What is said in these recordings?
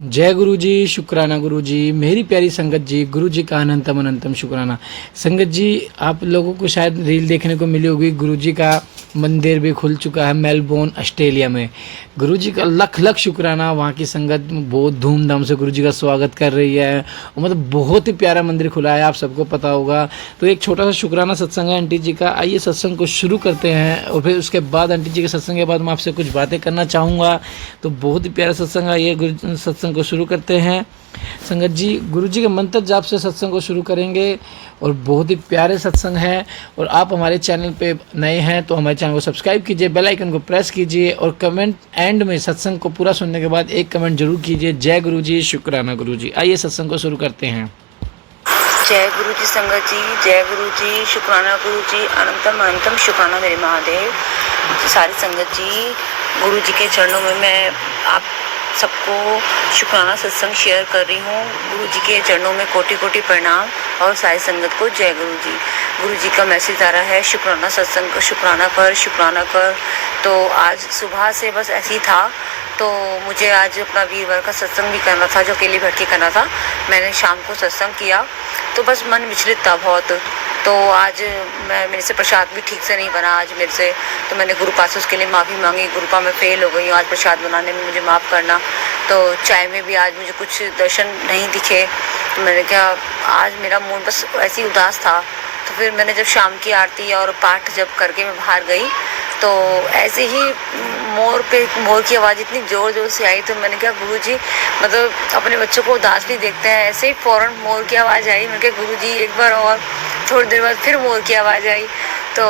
जय गुरु जी, शुक्राना गुरु जी, मेरी प्यारी संगत जी, गुरु जी का अनंतम अनंतम शुक्राना। संगत जी, आप लोगों को शायद रील देखने को मिली होगी, गुरु जी का मंदिर भी खुल चुका है मेलबोर्न ऑस्ट्रेलिया में। गुरु जी का लख लख शुक्राना। वहाँ की संगत बहुत धूमधाम से गुरु जी का स्वागत कर रही है और मतलब बहुत ही प्यारा मंदिर खुला है, आप सबको पता होगा। तो एक छोटा सा शुक्राना सत्संग है आंटी जी का। आइए सत्संग को शुरू करते हैं और फिर उसके बाद आंटी जी के सत्संग के बाद मैं आपसे कुछ बातें करना चाहूँगा। तो बहुत ही प्यारा सत्संग है, ये सत्संग को शुरू करते हैं। संगत जी, गुरु जी के मंत्र जाप से सत्संग को शुरू करेंगे और बहुत ही प्यारे सत्संग है। और आप हमारे चैनल पे नए हैं तो हमारे चैनल को सब्सक्राइब कीजिए, बेल आइकन को प्रेस कीजिए और कमेंट एंड में सत्संग को पूरा सुनने के बाद एक कमेंट जरूर कीजिए। जय गुरु जी, शुक्राना गुरु जी। आइए सत्संग को शुरू करते हैं। जय गुरु जी संगत जी, जय गुरु जी, शुक्राना गुरु जी, अनंतम अनंतम शुक्राना मेरे महादेव। सारी संगत जी, गुरु जी के चरणों में मैं आप सबको शुक्राना सत्संग शेयर कर रही हूँ। गुरु जी के चरणों में कोटि कोटि प्रणाम और सारी संगत को जय गुरु जी। गुरु जी का मैसेज आ रहा है, शुक्राना सत्संग को शुक्राना कर, शुक्राना कर। तो आज सुबह से बस ऐसे ही था, तो मुझे आज अपना वीरवार का सत्संग भी करना था, जो अकेली बैठ के करना था। मैंने शाम को सत्संग किया तो बस मन विचलित था बहुत। तो आज मेरे से प्रसाद भी ठीक से नहीं बना आज मेरे से, तो मैंने गुरु पास उसके लिए माफ़ी मांगी। गुरुपा मैं फेल हो गई हूँ आज प्रसाद बनाने में, मुझे माफ़ करना। तो चाय में भी आज मुझे कुछ दर्शन नहीं दिखे, तो मैंने कहा आज मेरा मूड बस ऐसे ही उदास था। तो फिर मैंने जब शाम की आरती और पाठ जब करके मैं बाहर गई तो ऐसे ही मोर की आवाज़ इतनी ज़ोर ज़ोर से आई। तो मैंने कहा गुरु जी, मतलब अपने बच्चों को उदास नहीं देखते हैं। ऐसे ही फ़ौरन मोर की आवाज़ आई। मैंने कहा गुरु जी एक बार और। थोड़ी देर बाद फिर मोर की आवाज़ आई। तो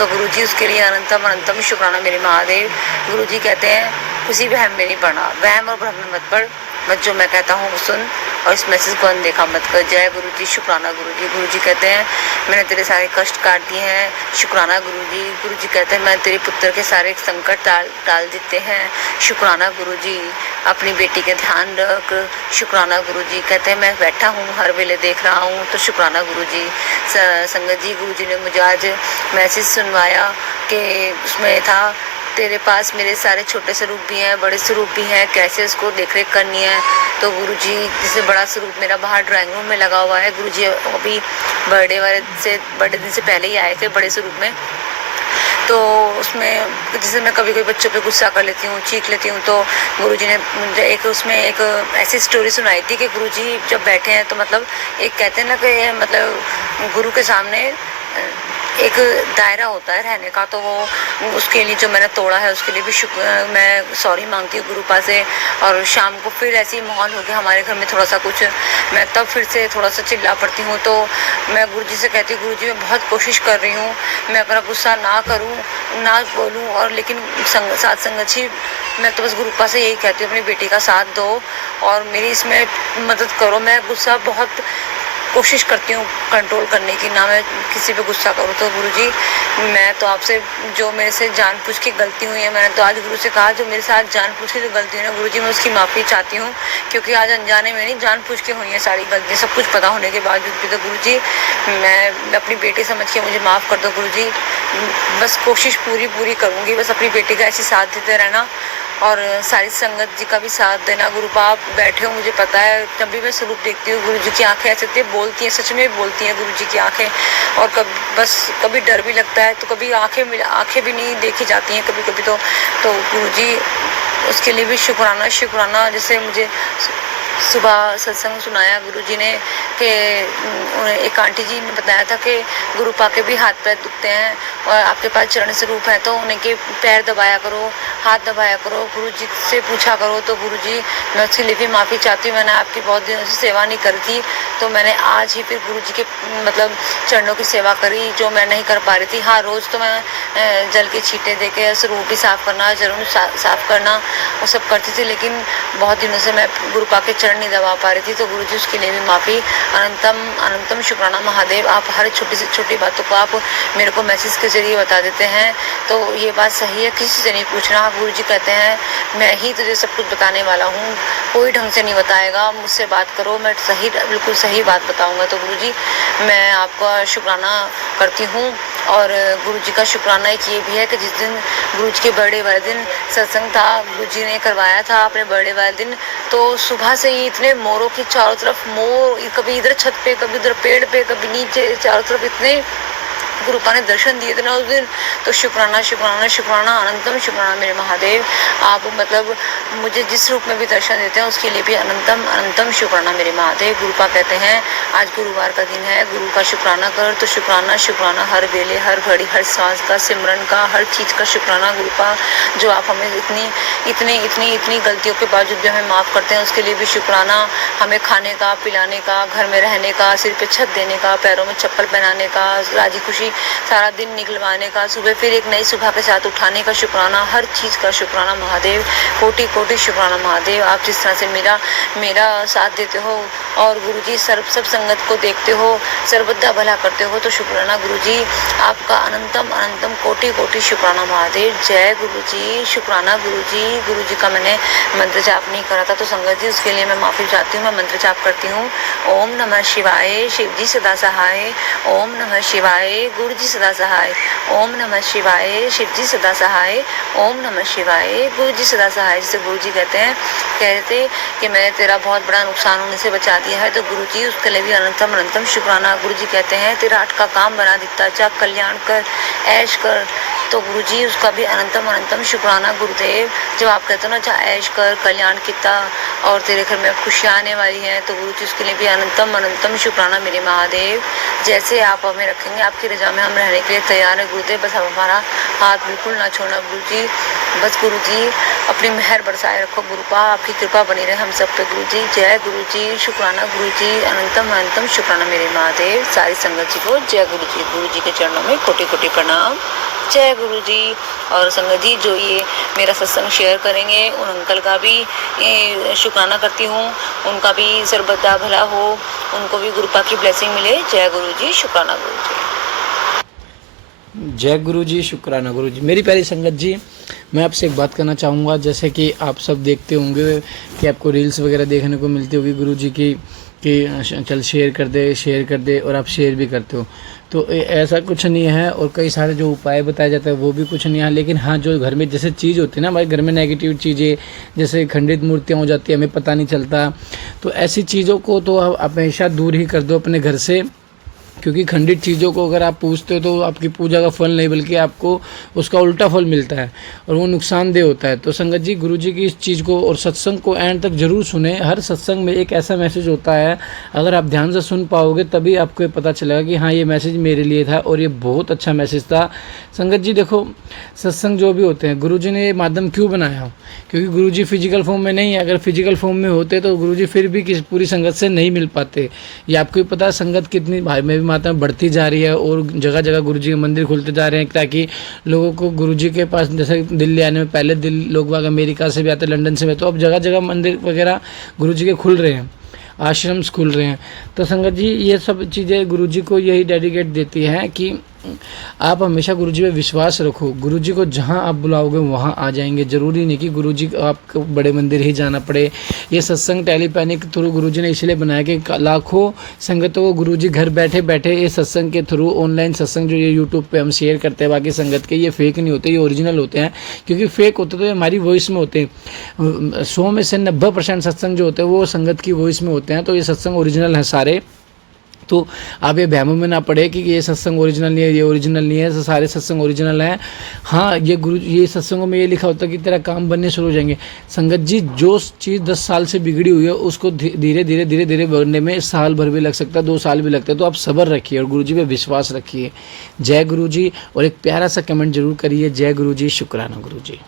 गुरु जी उसके लिए अनंतम अनंतम शुक्राना मेरे महादेव। गुरु जी कहते हैं किसी वहम में नहीं पड़ना, वहम और भ्रम में मत पड़, बस जो मैं कहता हूँ वो सुन और इस मैसेज को अनदेखा मत कर। जय गुरु जी, शुक्राना गुरु जी। गुरु जी कहते हैं मैंने तेरे सारे कष्ट काट दिए हैं, शुक्राना गुरु जी। गुरु जी कहते हैं मैंने तेरे पुत्र के सारे संकट टाल देते हैं, शुक्राना गुरु जी। अपनी बेटी का ध्यान रख, शुक्राना गुरु जी। कहते हैं मैं बैठा हूँ हर वेले देख रहा हूँ, तो शुक्राना गुरु जी। संगत जी, गुरु जी ने मुझे आज मैसेज सुनवाया कि उसमें था तेरे पास मेरे सारे छोटे स्वरूप भी हैं, बड़े स्वरूप भी हैं, कैसे उसको देख रेख करनी है। तो गुरु जी जैसे बड़ा स्वरूप मेरा बाहर ड्राइंग रूम में लगा हुआ है। गुरु जी अभी बर्थडे दिन से पहले ही आए थे बड़े स्वरूप में। तो उसमें जैसे मैं कभी कभी बच्चों पे गुस्सा कर लेती हूँ, चीख लेती हूँ, तो गुरु जी ने मुझे एक ऐसी स्टोरी सुनाई थी कि गुरु जी जब बैठे हैं तो मतलब एक कहते हैं ना कि मतलब गुरु के सामने एक दायरा होता है रहने का। तो वो उसके लिए जो मैंने तोड़ा है उसके लिए भी मैं सॉरी मांगती हूँ गुरुपा से। और शाम को फिर ऐसे ही माहौल हो गया हमारे घर में थोड़ा सा कुछ, मैं तब फिर से थोड़ा सा चिल्ला पड़ती हूँ। तो मैं गुरु जी से कहती हूँ गुरु जी मैं बहुत कोशिश कर रही हूँ, मैं अपना गुस्सा ना करूँ, ना बोलूँ, और लेकिन साथ संगत जी मैं तो बस गुरुपा से यही कहती हूँ अपनी बेटी का साथ दो और मेरी इसमें मदद करो। मैं गुस्सा बहुत कोशिश करती हूँ कंट्रोल करने की, ना मैं किसी पे गुस्सा करूँ। तो गुरुजी मैं तो आपसे जो मेरे से जानबूझ के गलती हुई है, मैंने तो आज गुरु से कहा जो मेरे साथ जानबूझ के जो गलती हुई है गुरुजी मैं उसकी माफ़ी चाहती हूँ, क्योंकि आज अनजाने में नहीं जानबूझ के हुई है सारी गलतियाँ, सब कुछ पता होने के बावजूद भी। तो गुरुजी मैं अपनी बेटी समझ के मुझे माफ़ कर दो गुरुजी। बस कोशिश पूरी करूँगी, बस अपनी बेटी का ऐसे साथ देते रहना और सारी संगत जी का भी साथ देना। गुरुपा आप बैठे हो, मुझे पता है जब भी मैं स्वरूप देखती हूँ गुरु जी की आंखें ऐसे बोलती हैं, सच में बोलती हैं गुरु जी की आंखें। और कभी डर भी लगता है, तो कभी आंखें भी नहीं देखी जाती हैं कभी कभी। तो गुरु जी उसके लिए भी शुक्राना। जैसे मुझे सुबह सत्संग सुनाया गुरुजी ने कि एक आंटी जी ने बताया था कि गुरुपा के भी हाथ पैर दुखते हैं और आपके पास चरण स्वरूप है तो उनके पैर दबाया करो, हाथ दबाया करो, गुरुजी से पूछा करो। तो गुरुजी मैं उसके लिए भी माफ़ी चाहती हूँ, मैंने आपकी बहुत दिनों से सेवा नहीं करी थी, तो मैंने आज ही फिर गुरुजी के मतलब चरणों की सेवा करी जो मैं नहीं कर पा रही थी। हाँ, रोज़ तो मैं जल के छींटे दे के स्वरूप भी साफ़ करना, चरण साफ़ करना वो सब करती थी, लेकिन बहुत दिनों से मैं गुरुपा के चरण नहीं दबा पा रही थी, तो गुरुजी उसके लिए भी माफ़ी। अनंतम अनंतम शुक्राना महादेव। आप हर छोटी से छोटी बातों को आप मेरे को मैसेज के ज़रिए बता देते हैं, तो ये बात सही है, किसी से नहीं पूछना। गुरुजी कहते हैं मैं ही तुझे सब कुछ बताने वाला हूँ, कोई ढंग से नहीं बताएगा, मुझसे बात करो, मैं सही बिल्कुल सही बात बताऊँगा। तो गुरुजी मैं आपका शुक्राना करती हूँ। और गुरुजी का शुक्राना एक ये भी है कि जिस दिन गुरुजी के बर्थडे वाले दिन सत्संग था, गुरुजी ने करवाया था अपने बर्थडे वाले दिन, तो सुबह से ही इतने मोरों की चारों तरफ मोर, कभी इधर छत पे, कभी उधर पेड़ पे, कभी नीचे, चारों तरफ इतने गुरुपा ने दर्शन दिए थे ना उस दिन। तो शुक्राना शुक्राना शुक्राना, अनंतम शुक्राना मेरे महादेव। आप मतलब मुझे जिस रूप में भी दर्शन देते हैं उसके लिए भी अनंतम अनंतम शुक्राना मेरे महादेव। गुरुपा कहते हैं आज गुरुवार का दिन है, गुरु का शुक्राना कर। तो शुक्राना शुक्राना हर वेले, हर घड़ी, हर सांस का, सिमरन का, हर चीज़ का शुक्राना गुरुपा। जो आप हमें इतनी गलतियों के बावजूद भी हमें माफ़ करते हैं, उसके लिए भी शुक्राना। हमें खाने का, पिलाने का, घर में रहने का, सिर पे छत देने का, पैरों में चप्पल पहनाने का, राजी खुशी सारा दिन निकलवाने का, सुबह फिर एक नई सुबह के साथ उठाने का शुक्राना, हर चीज़ का शुक्राना महादेव। कोटि कोटि शुक्राना महादेव। आप जिस तरह से मेरा साथ देते हो और गुरुजी सब संगत को देखते हो, सर्वदा भला करते हो, तो शुक्राना गुरुजी आपका अनंतम अनंतम कोटि कोटि शुक्राना महादेव। जय गुरुजी, शुक्राना गुरुजी। गुरुजी का मैंने मंत्र जाप नहीं करा था, तो संगत जी उसके लिए मैं माफ़ी चाहती हूँ। मैं मंत्र जाप करती हूँ। ओम नमः शिवाय, शिवजी सदा सहाय। ओम नमः शिवाय, गुरुजी सदा सहाय। ओम नमः शिवाय, शिवजी सदा सहाय। ओम नमः शिवाय, गुरुजी सदा सहाय। जिसे गुरुजी कहते थे कि मैंने तेरा बहुत बड़ा नुकसान होने से बचा दिया है, तो गुरुजी उसके लिए भी अनंतम अनंतम शुक्राना। गुरुजी कहते हैं तेरा हट का काम बना दिता, जा कल्याण कर, ऐश कर, तो गुरुजी उसका भी अनंतम अनंतम शुक्राना गुरुदेव। जब आप कहते हो ना जा ऐश कर, कल्याण किता और तेरे घर में खुशियाँ आने वाली हैं, तो गुरुजी उसके लिए भी अनंतम अनंतम शुक्राना मेरे महादेव। जैसे आप हमें रखेंगे आपकी रजा में हम रहने के लिए तैयार है गुरुदेव। बस आप हमारा हाथ बिल्कुल ना छोड़ना गुरुजी। बस गुरुजी अपनी मेहर बरसाए रखो गुरुपा, आपकी कृपा बनी रहे हम सब पे गुरुजी। जय गुरुजी, शुक्राना गुरुजी, अनंतम अनंतम शुक्राना मेरे महादेव। सारी संगत जी को जय गुरुजी। गुरुजी के चरणों में कोटि कोटि प्रणाम। जय गुरुजी। और संगत जी जो ये मेरा सत्संग शेयर करेंगे उन अंकल का भी शुक्राना करती हूँ, उनका भी सर्वदा भला हो, उनको भी गुरुपा की ब्लेसिंग मिले। जय गुरुजी, शुक्राना गुरुजी। जय गुरु जी, शुक्राना गुरु जी। मेरी प्यारी संगत जी, मैं आपसे एक बात करना चाहूँगा। जैसे कि आप सब देखते होंगे कि आपको रील्स वगैरह देखने को मिलती होगी गुरु जी की कि चल शेयर कर दे, और आप शेयर भी करते हो। तो ऐसा कुछ नहीं है, और कई सारे जो उपाय बताए जाते हैं वो भी कुछ नहीं है। लेकिन हाँ, जो घर में जैसे चीज़ होती है ना, हमारे घर में नेगेटिव चीज़ें, जैसे खंडित मूर्तियाँ हो जाती है, हमें पता नहीं चलता, तो ऐसी चीज़ों को तो हमेशा दूर ही कर दो अपने घर से। क्योंकि खंडित चीज़ों को अगर आप पूजते हो तो आपकी पूजा का फल नहीं बल्कि आपको उसका उल्टा फल मिलता है, और वो नुकसानदेह होता है। तो संगत जी गुरुजी की इस चीज़ को और सत्संग को एंड तक जरूर सुने। हर सत्संग में एक ऐसा मैसेज होता है, अगर आप ध्यान से सुन पाओगे तभी आपको ये पता चलेगा कि हाँ ये मैसेज मेरे लिए था और ये बहुत अच्छा मैसेज था। संगत जी देखो, सत्संग जो भी होते हैं गुरुजी ने ये माध्यम क्यों बनाया? क्योंकि गुरुजी फिजिकल फॉर्म में नहीं है। अगर फिजिकल फॉर्म में होते तो गुरुजी फिर भी किस पूरी संगत से नहीं मिल पाते। ये आपको भी पता है संगत कितनी भाई में भी मात्रा में बढ़ती जा रही है, और जगह जगह गुरुजी के मंदिर खुलते जा रहे हैं, ताकि लोगों को गुरुजी के पास, जैसे दिल्ली आने में पहले लोग बाग अमेरिका से भी आते, लंदन से भी, तो अब जगह जगह मंदिर वगैरह गुरुजी के खुल रहे हैं, आश्रम्स खुल रहे हैं। तो संगत जी ये सब चीज़ें गुरुजी को यही डेडिकेट देती हैं कि आप हमेशा गुरुजी पे विश्वास रखो। गुरुजी को जहां आप बुलाओगे वहां आ जाएंगे। ज़रूरी नहीं कि गुरुजी को आपको बड़े मंदिर ही जाना पड़े। ये सत्संग टेलीपैनिक थ्रू गुरुजी ने इसलिए बनाया कि लाखों संगतों को गुरुजी घर बैठे बैठे ये सत्संग के थ्रू, ऑनलाइन सत्संग जो ये यूट्यूब पे हम शेयर करते हैं बाकी संगत के, ये फेक नहीं होते, ये ओरिजिनल होते हैं। क्योंकि फेक होते तो ये हमारी वॉइस में होते हैं। 100 में से 90% सत्संग जो होते हैं वो संगत की वॉइस में होते हैं। तो ये सत्संग ओरिजिनल है सारे। तो आप ये बहमों में ना पड़े कि ये सत्संग ओरिजिनल नहीं है, ये ओरिजिनल नहीं है, तो सारे सत्संग ओरिजिनल हैं। हाँ, ये सत्संगों में ये लिखा होता है कि तेरा काम बनने शुरू हो जाएंगे। संगत जी जो चीज़ 10 साल से बिगड़ी हुई है उसको धीरे धीरे बढ़ने में साल भर भी लग सकता है, 2 साल भी लगता है। तो आप सब्र रखिए और गुरुजी पे विश्वास रखिए। जय गुरुजी। और एक प्यारा सा कमेंट जरूर करिए, जय गुरुजी, शुक्राना गुरुजी।